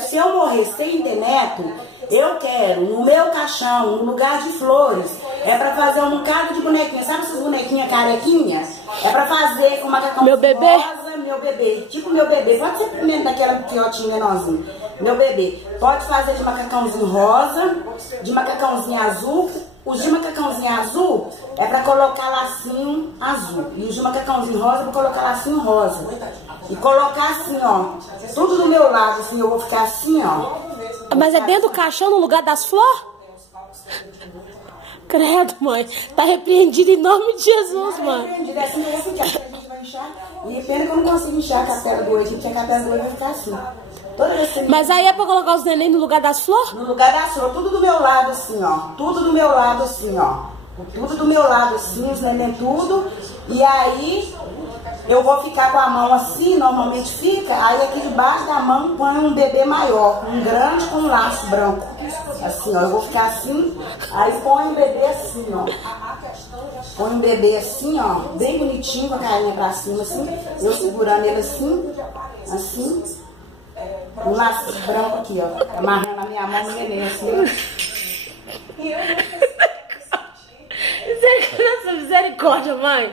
Se eu morrer sem ter neto, eu quero, no meu caixão, no lugar de flores, é pra fazer um bocado de bonequinha. Sabe essas bonequinhas carequinhas? É pra fazer com macacão meu bebê? rosa, meu bebê. Tipo meu bebê. Pode ser primeiro daquela piotinha menorzinha. Meu bebê. Pode fazer de macacãozinho rosa, de macacãozinho azul. Os de macacãozinho azul é pra colocar lacinho azul. E os de macacãozinho rosa é pra colocar lacinho rosa. E colocar assim, ó. Tudo do meu lado, assim, eu vou ficar assim, ó. Mas é dentro do caixão, no lugar das flores? Credo, mãe. Tá repreendido em nome de Jesus, mãe. Repreendido, é assim que eu vou ficar. A gente vai inchar. E pena que eu não consigo inchar a capela do olho, porque a capela do olho vai ficar assim. Toda vez que Mas aí é pra colocar os neném no lugar das flores? no lugar das flores, tudo do meu lado assim, ó. Tudo do meu lado assim, ó. Tudo do meu lado assim, os neném tudo. E aí eu vou ficar com a mão assim, normalmente fica. Aí aqui debaixo da mão põe um bebê maior, um grande com um laço branco. Assim, ó. Eu vou ficar assim, aí põe um bebê assim, ó. Põe um bebê assim, ó, bem bonitinho, com a carinha pra cima, assim. Eu segurando ele assim, assim. Um laço branco aqui, ó. Amarrando a minha mão no neném, assim. Misericórdia, mãe.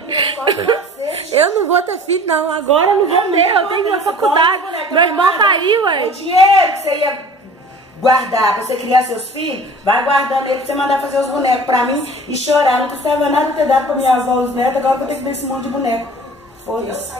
Eu não vou ter filho, não. Agora eu não vou ter. Eu tenho que ir na faculdade. Meu irmão tá aí, ué. O dinheiro que você ia guardar pra você criar seus filhos, vai guardando ele pra você mandar fazer os bonecos pra mim e chorar. Não custava nada ter dado pra minha avó os netos, agora eu vou ter que ver esse monte de boneco. Foda-se.